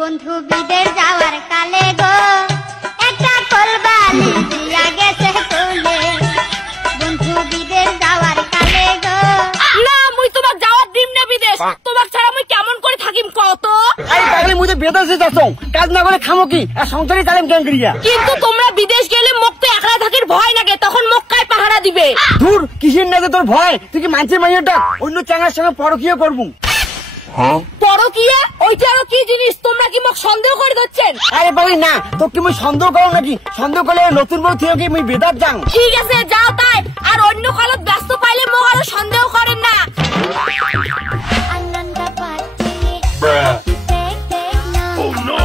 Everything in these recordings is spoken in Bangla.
বন্ধু বিদেশ যাওয়ার কালে গো একটা কলবালি দিয়া গেছে তোলে বন্ধু বিদেশ যাওয়ার কালে গো না মুই তোমাক যাওয়ার দিম না বিদেশ তোমাক ছাড়া মুই কেমন করে থাকিম কত আই পাগলি মুই তো বিদেশে যাচ্ছ কাজ না করে খামো কি আর সংসারে চালাম কেন করিয়া কিন্তু তোমরা বিদেশ গেলে মুখ তো একলা থাকির ভয় লাগে তখন মুখ কাই পাহারা দিবে দূর কিসের না তোর ভয় তুই কি মানুষের মাইয়াটা অন্য চাঙার সঙ্গে পরকীয় করবো পরকীয়া ওইটা আরো কি জিনিস তোমরা কি মুখ সন্দেহ করে ধরছেন আরে পাগলি না তো কি মুই সন্দেহ করো নাকি সন্দেহ করলে নতুন বউ থেকে কি মুই বেদাত যাং ঠিক আছে যাও তাই আর অন্য কালত ব্যস্ত পাইলে মুখ আরো সন্দেহ করেন না আনন্দ পাতি Oh no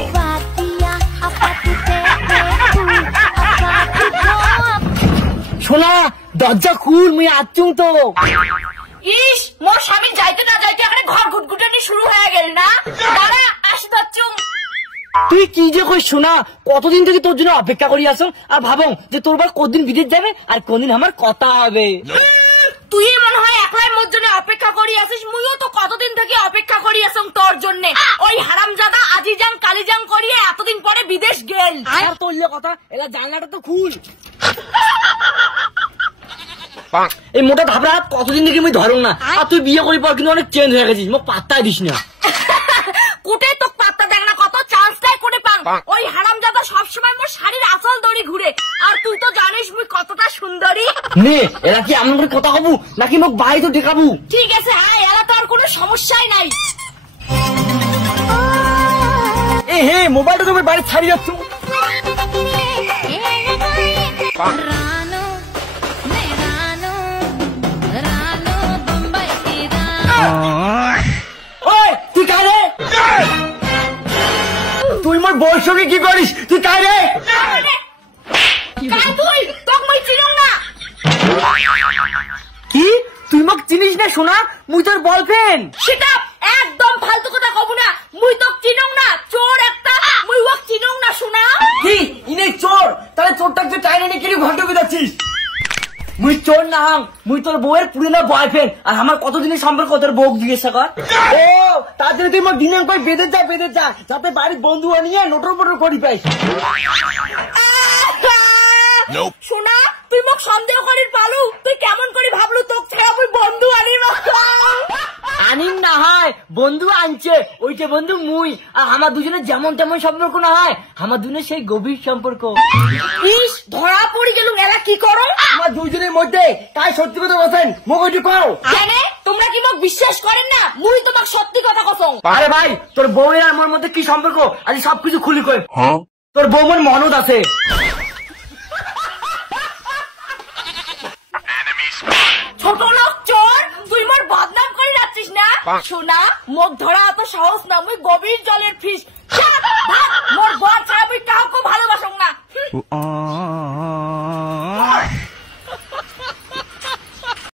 শোনা দরজা খুল মুই আচ্ছুং তো ইস মোর স্বামী যাইতে না যাইতে এখানে ঘর ঘুটঘুটানি শুরু হয়ে গেল না দাঁড়া আসি ধরছুম তুই কি যে কই শোনা কতদিন থেকে তোর জন্য অপেক্ষা করি আসো আর ভাবো যে তোর বার কতদিন বিদেশ যাবে আর কোনদিন আমার কথা হবে তুই মনে হয় একলাই মোর জন্য অপেক্ষা করি আসিস মুইও তো কতদিন থেকে অপেক্ষা করি আসং তোর জন্য ওই হারামজাদা আজিজাং কালিজাং করিয়ে এতদিন পরে বিদেশ গেল আর তোর কথা এলা জানলাটা তো খুল এই মোটা ভাবরা কতদিন থেকে আমি ধরুন না আর তুই বিয়ে করি পর কিন্তু অনেক চেঞ্জ হয়ে গেছিস মোক পাত্তাই দিস না কোটে তো পাত্তা দেখ না কত চান্সটাই কোটে পাং ওই হারামজাদা সবসময় মোর শাড়ির আসল দড়ি ঘুরে আর তুই তো জানিস মুই কতটা সুন্দরী নে এরা কি এমন করে কথা কবু নাকি মোক বাড়ি তো দেখাবো ঠিক আছে হ্যাঁ এলা তো আর কোনো সমস্যাই নাই এ হে মোবাইলটা তোমার বাড়ি ছাড়ি যাচ্ছ তুই কারে তুই মোর বউর সঙ্গে কি করিস তুই কারে তুই তোক মুই চিনুম না কি তুই মোক চিনিস না শোনা মুই তোর বলফ্রেন্ড সেটা একদম ফালতু কথা কব না মুই তোক চিনুম না চোর একটা মুই ওক চিনুম না শোনা কি ইনে চোর তাহলে চোরটাকে তুই টাইনে নিয়ে কিরি ঘন্টা বিদাচ্ছিস মুই চোর না হাং মুই তোর বউয়ের পুরনো বয়ফ্রেন্ড আর আমার কতদিনের সম্পর্ক তোর বউ জিজ্ঞাসা কর ও তার জন্য তুই মোর দিনাঙ্ক বেঁধে যা যাতে বাড়ির বন্ধু আনিয়ে নোটর পটর করি পাইস শোনা তুই মোক সন্দেহ করিস পালু তুই কেমন করে ভাবলু তোক ছাড়া মুই বন্ধু আনিম আনিম না হয় বন্ধু আনছে ওইটা বন্ধু মুই আর আমার দুজনের যেমন তেমন সম্পর্ক না হয় আমার দুজনের সেই গভীর সম্পর্ক ইস ধরা পড়ি গেলুম এলা কি করো আমার দুজনের মধ্যে তাই সত্যি কথা বলছেন মোক ওইটা কও কেন তোমরা কি মোক বিশ্বাস করেন না মুই তোমাক সত্যি কথা কসং আরে ভাই তোর বউয়ের আর আমার মধ্যে কি সম্পর্ক আজ সবকিছু খুলি কই তোর বউ মন মনত আছে ছোট লোক চোর তুই মোর বদনাম করে যাচ্ছিস না শোনা মুখ ধরা এত সহজ না মুই গভীর জলের ফিস মোর বর ছাড়া মুই কাউকে ভালোবাসং না